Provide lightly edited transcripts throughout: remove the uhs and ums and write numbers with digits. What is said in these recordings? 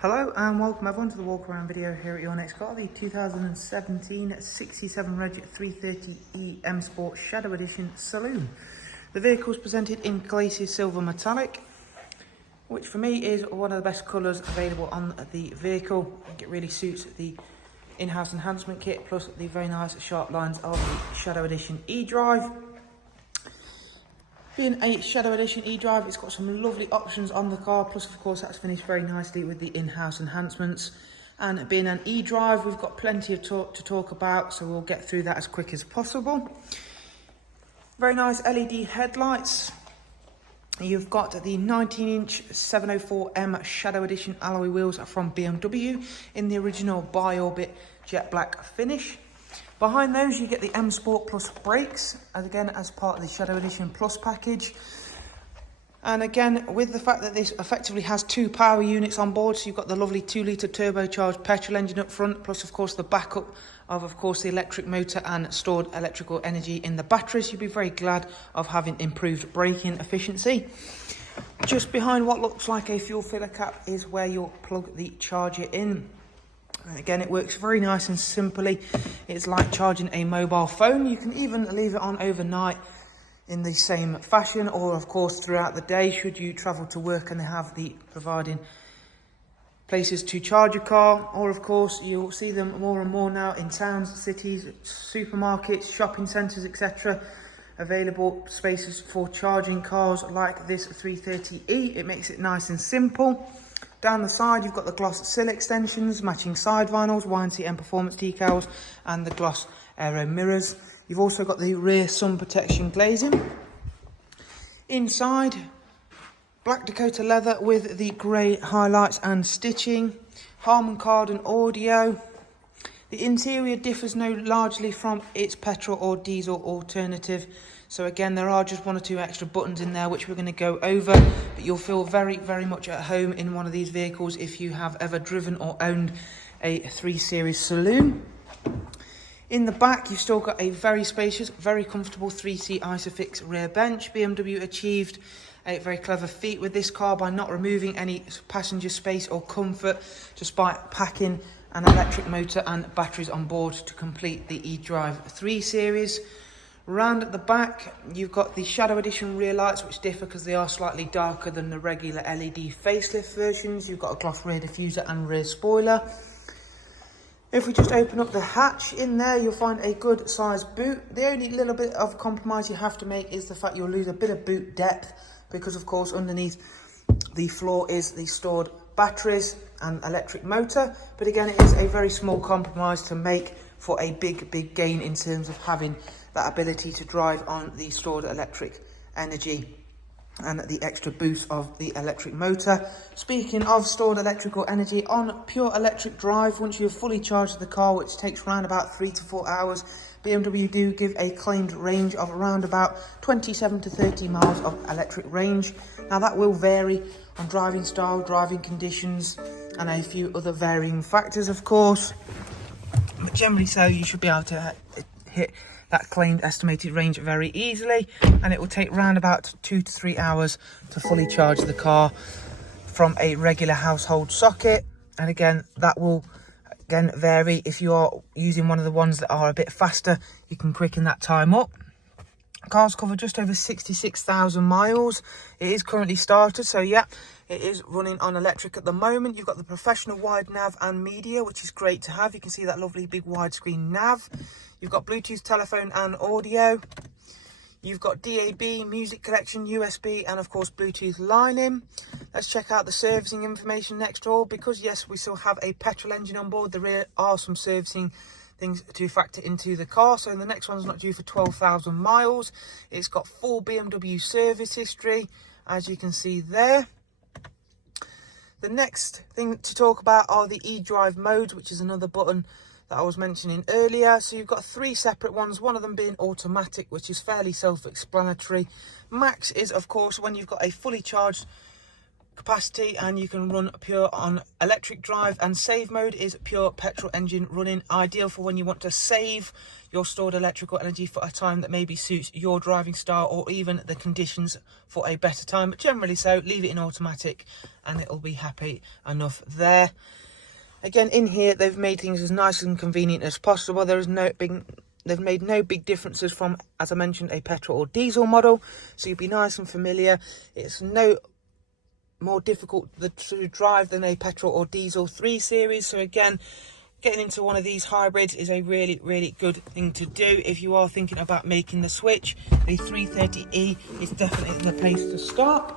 Hello and welcome everyone to the walk around video here at your next car, the 2017 67 Reg 330e M Sport Shadow Edition Saloon. The vehicle is presented in Glacier Silver Metallic, which for me is one of the best colours available on the vehicle. I think it really suits the in-house enhancement kit, plus the very nice sharp lines of the Shadow Edition e-drive. Being a Shadow Edition e-drive, it's got some lovely options on the car, plus of course that's finished very nicely with the in-house enhancements. And being an e-drive, we've got plenty of to talk about, so we'll get through that as quick as possible. Very nice LED headlights. You've got the 19-inch 704M Shadow Edition alloy wheels from BMW in the original bi-orbit jet black finish. Behind those you get the M Sport Plus brakes, as part of the Shadow Edition Plus package. And again, with the fact that this effectively has two power units on board, so you've got the lovely 2-litre turbocharged petrol engine up front, plus of course the backup of course the electric motor and stored electrical energy in the batteries. You'll be very glad of having improved braking efficiency. Just behind what looks like a fuel filler cap is where you'll plug the charger in. Again, it works very nice and simply. It's like charging a mobile phone. You can even leave it on overnight in the same fashion, or of course throughout the day should you travel to work and they have the providing places to charge your car. Or of course you'll see them more and more now in towns, cities, supermarkets, shopping centres, etc. Available spaces for charging cars like this 330e. It makes it nice and simple. Down the side you've got the gloss sill extensions, matching side vinyls, YNCM performance decals and the gloss aero mirrors. You've also got the rear sun protection glazing. Inside, black Dakota leather with the grey highlights and stitching. Harman Kardon audio. The interior differs largely from its petrol or diesel alternative. So again, there are just one or two extra buttons in there which we're going to go over, but you'll feel very, very much at home in one of these vehicles if you have ever driven or owned a 3 Series Saloon. In the back, you've still got a very spacious, very comfortable 3-seat Isofix rear bench. BMW achieved a very clever feat with this car by not removing any passenger space or comfort, just by packing an electric motor and batteries on board to complete the eDrive 3 Series. Round at the back, you've got the Shadow Edition rear lights, which differ because they are slightly darker than the regular LED facelift versions. You've got a gloss rear diffuser and rear spoiler. If we just open up the hatch, in there you'll find a good sized boot. The only little bit of compromise you have to make is the fact you'll lose a bit of boot depth, because of course underneath the floor is the stored batteries and electric motor. But again, it is a very small compromise to make for a big gain in terms of having that ability to drive on the stored electric energy and the extra boost of the electric motor. Speaking of stored electrical energy, on pure electric drive, once you've fully charged the car, which takes around about 3 to 4 hours, BMW do give a claimed range of around about 27 to 30 miles of electric range. Now that will vary on driving style, driving conditions and a few other varying factors of course, but generally so you should be able to hit that claimed estimated range very easily, and it will take around about 2 to 3 hours to fully charge the car from a regular household socket. And again, that will vary. If you are using one of the ones that are a bit faster, you can quicken that time up. Car's covered just over 66,000 miles. It is currently started, so yeah, it is running on electric at the moment. You've got the professional wide nav and media, which is great to have. You can see that lovely big widescreen nav. You've got Bluetooth telephone and audio. You've got DAB, music collection, USB, and of course Bluetooth line-in. Let's check out the servicing information next door, because yes, we still have a petrol engine on board. There are some servicing things to factor into the car. So the next one's not due for 12,000 miles. It's got full BMW service history, as you can see there. The next thing to talk about are the eDrive modes, which is another button that I was mentioning earlier. So you've got 3 separate ones, one of them being automatic, which is fairly self-explanatory. Max is of course when you've got a fully charged capacity, and you can run pure on electric drive, and save mode is pure petrol engine running, ideal for when you want to save your stored electrical energy for a time that maybe suits your driving style or even the conditions for a better time. But generally so, leave it in automatic and it'll be happy enough there. Again, in here they've made things as nice and convenient as possible. They've made no big differences from, as I mentioned, a petrol or diesel model, so you'll be nice and familiar. It's no more difficult to drive than a petrol or diesel 3 Series. So again, getting into one of these hybrids is a really good thing to do if you are thinking about making the switch. The 330e is definitely the place to start,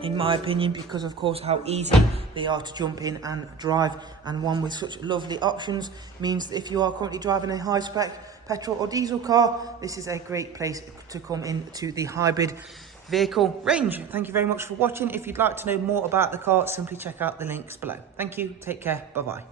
in my opinion, because of course how easy they are to jump in and drive, and one with such lovely options means that if you are currently driving a high spec petrol or diesel car, this is a great place to come into the hybrid vehicle range. Thank you very much for watching. If you'd like to know more about the car, simply check out the links below. Thank you, take care, bye bye.